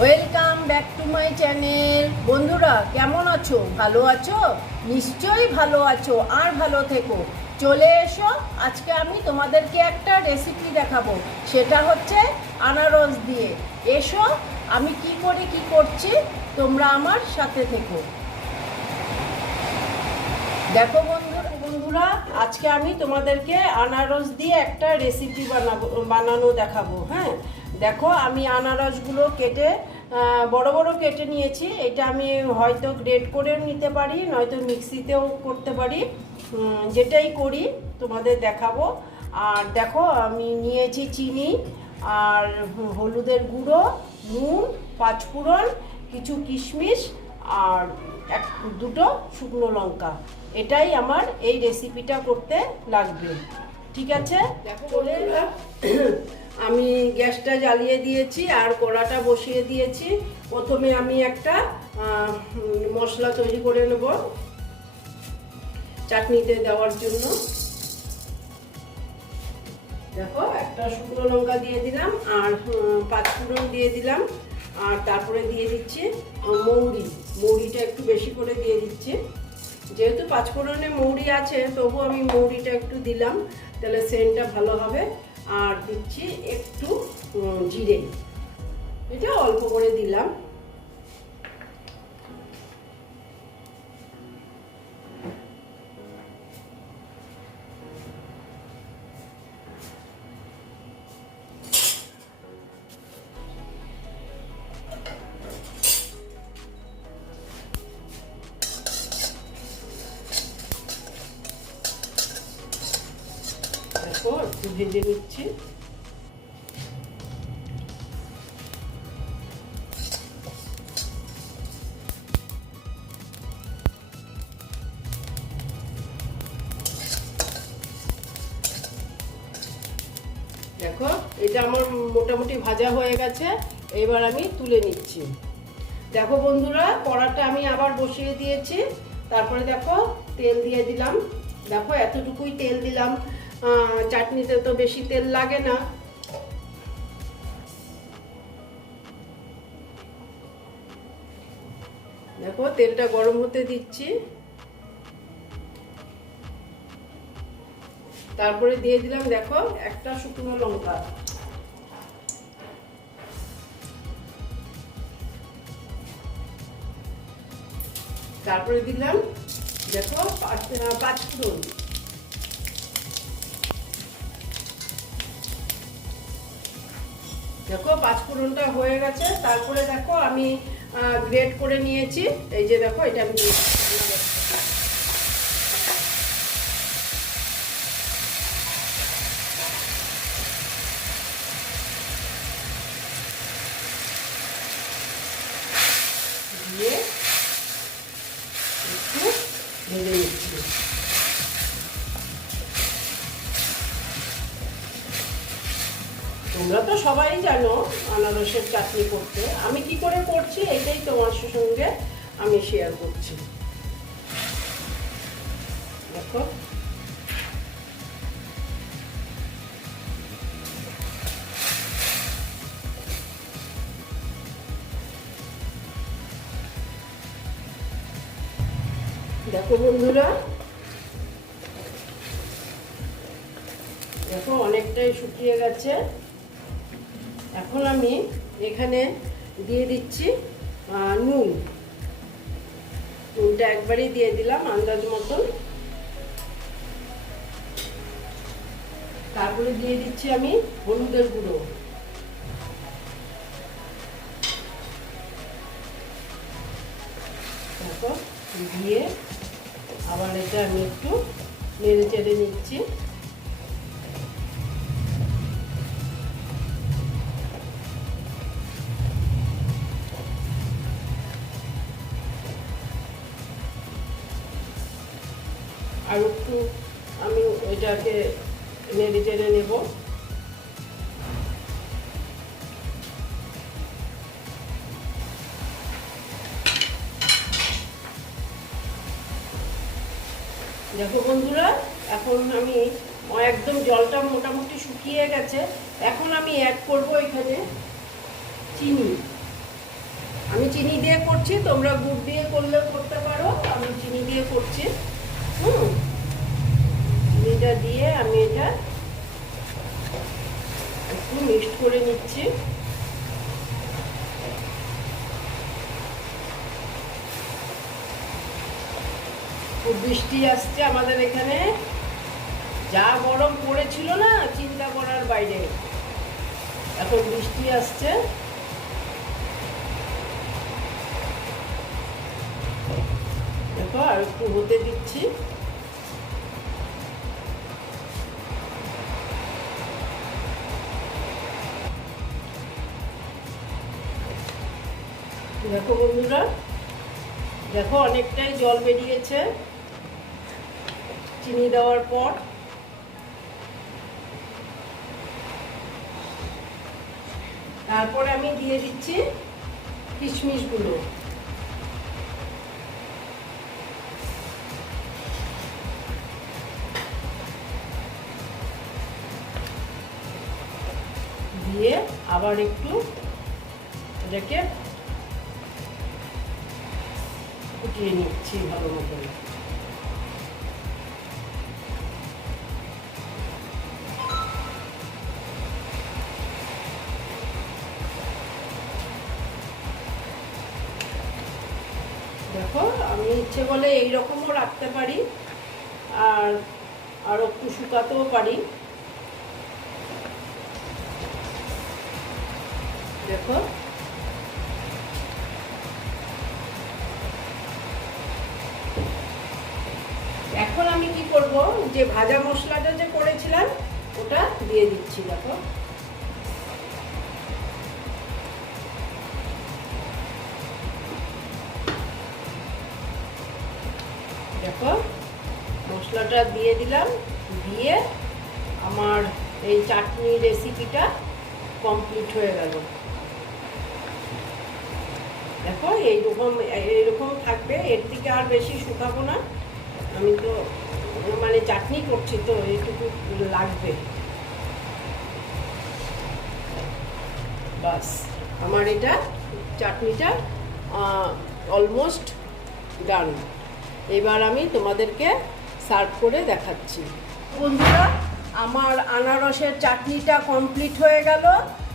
Welcome back to my channel বন্ধুরা, কেমন আছো? ভালো আছো? নিশ্চয়ই ভালো আছো আর ভালো থেকো। চলে এসো, আজকে আমি তোমাদেরকে একটা রেসিপি দেখাবো। সেটা হচ্ছে আনারস দিয়ে। এসো, আমি কি করে কি করছি, তোমরা আমার সাথে থেকো। দেখো বন্ধুরা বন্ধুরা, আজকে আমি তোমাদেরকে আনারস দিয়ে একটা রেসিপি বানাবো, বানানো দেখাবো হ্যাঁ? দেখো আমি আনারসগুলো কেটে বড় বড় কেটে নিয়েছি। এটা আমি হয়তো গ্রেড করেও নিতে পারি নয়তো মিক্সিতেও করতে পারি। যেটাই করি তোমাদের দেখাবো। আর দেখো আমি নিয়েছি চিনি আর হলুদের গুঁড়ো নুন পাঁচফোড়ন কিছু কিশমিশ আর এক দুটো শুকনো লঙ্কা। এটাই আমার এই রেসিপিটা করতে লাগবে। ঠিক আছে? এলাম। আমি গ্যাসটা জ্বালিয়ে দিয়েছি আর কড়াটা বসিয়ে দিয়েছি। প্রথমে আমি একটা মশলা তৈরি করে নেব চাটনিতে দেওয়ার জন্য। দেখো একটা শুকনো লঙ্কা দিয়ে দিলাম আর উম, পাঁচফোড়ন দিয়ে দিলাম। আর তারপরে দিয়ে দিচ্ছি মৌরি। মৌরিটা একটু বেশি করে দিয়ে দিচ্ছি। যেহেতু পাঁচ পাঁচফোড়নে মৌরি আছে তবু আমি মৌরিটা একটু দিলাম তাহলে সেন্টটা ভালো হবে। আর দিচ্ছি একটু জিরে। এটা অল্প করে দিলাম। একটু ভেজে নিচ্ছি। দেখো, এটা আমার মোটামুটি ভাজা হয়ে গেছে, এবার আমি তুলে নিচ্ছি। দেখো বন্ধুরা, কড়াটা আমি আবার বসিয়ে দিয়েছি। তারপরে দেখো, তেল দিয়ে দিলাম। দেখো, এতটুকুই তেল দিলাম। চাটনিতে তো বেশি তেল লাগে না। দেখো, তেলটা গরম হতে দিচ্ছি। তারপরে দিয়ে দিলাম, দেখো, একটা শুকনো লঙ্কা। তারপরে দিলাম, দেখো পাঁচ পাঁচ ফোড়ন। দেখো, পাঁচ ফোড়নটা হয়ে গেছে। তারপরে দেখো, আমি গ্রেট করে নিয়েছি। এই যে দেখো, এটা আমি ভেজে নিচ্ছি। তোমরা তো সবাই জানো আনারসের চাটনি করতে। আমি কি করে করছি? এটাই তোমার সঙ্গে আমি শেয়ার করছি। দেখো। দেখো বন্ধুরা। দেখো, অনেকটাই শুকিয়ে গেছে। এখন আমি এখানে দিয়ে দিচ্ছি নুন। নুনটা একবারেই দিয়ে দিলাম আন্দাজ মতন। তারপরে দিয়ে দিচ্ছি আমি হলুদের গুঁড়ো। দেখো দিয়ে আবার এটা আমি একটু নেড়ে চেড়ে নিচ্ছি। একটু আমি ওইটাকে নেড়ে চেড়ে নেব। দেখো বন্ধুরা, এখন আমি একদম জলটা মোটামুটি শুকিয়ে গেছে। এখন আমি অ্যাড করব এখানে চিনি। আমি চিনি দিয়ে করছি, তোমরা গুড় দিয়ে করলে করতে পারো, আমি চিনি দিয়ে করছি। হুম? চিনিটা দিয়ে আমি এটা একটু মিক্সড করে নিচ্ছি। খুব বৃষ্টি আসছে আমাদের এখানে। যা গরম পড়েছিল না, চিন্তা করার বাইরে। এখন বৃষ্টি আসছে। দেখো আর একটু হতে দিচ্ছি। দেখো বন্ধুরা, দেখো অনেকটাই জল বেরিয়েছে। চিনি দেওয়ার পর। তারপরে আমি দিয়ে দিচ্ছি কিশমিশগুলো দিয়ে আবার একটু এটাকে ফুটিয়ে নিচ্ছি ভালো মতন দেখো আমি ইচ্ছে করলে এই রকমও রাখতে পারি আর আর একটু শুকাতেও পারি দেখো করব যে ভাজা মশলাটা যে করেছিলাম, ওটা দিয়ে দিচ্ছি, দেখো। দেখো, মশলাটা দিয়ে দিলাম, দিয়ে আমার এই চাটনি রেসিপিটা কমপ্লিট হয়ে গেল। দেখো, এইরকম এইরকম থাকবে, এর থেকে আর বেশি শুকাবো না। আমি তো মানে চাটনি করছি তো, এইটুকু লাগবে। বাস, আমার এটা চাটনিটা অলমোস্ট ডান এবার আমি তোমাদেরকে সার্ভ করে দেখাচ্ছি। বন্ধুরা, আমার আনারসের চাটনিটা কমপ্লিট হয়ে গেল।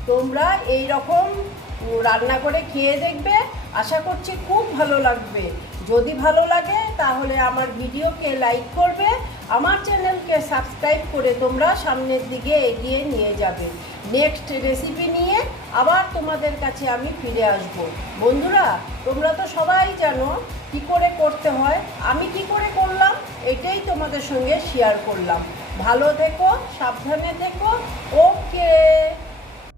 তোমরা এই রকম রান্না করে খেয়ে দেখবে। আশা করছি খুব ভালো লাগবে। যদি ভালো লাগে, তাহলে আমার ভিডিওকে লাইক করবে, আমার চ্যানেলকে সাবস্ক্রাইব করে তোমরা সামনের দিকে এগিয়ে নিয়ে যাবে। নেক্সট রেসিপি নিয়ে আবার তোমাদের কাছে আমি ফিরে আসব। বন্ধুরা, তোমরা তো সবাই জানো কি করে করতে হয়, আমি কি করে করলাম, এটাই তোমাদের সঙ্গে শেয়ার করলাম। ভালো থেকো, সাবধানে থেকো, ওকে!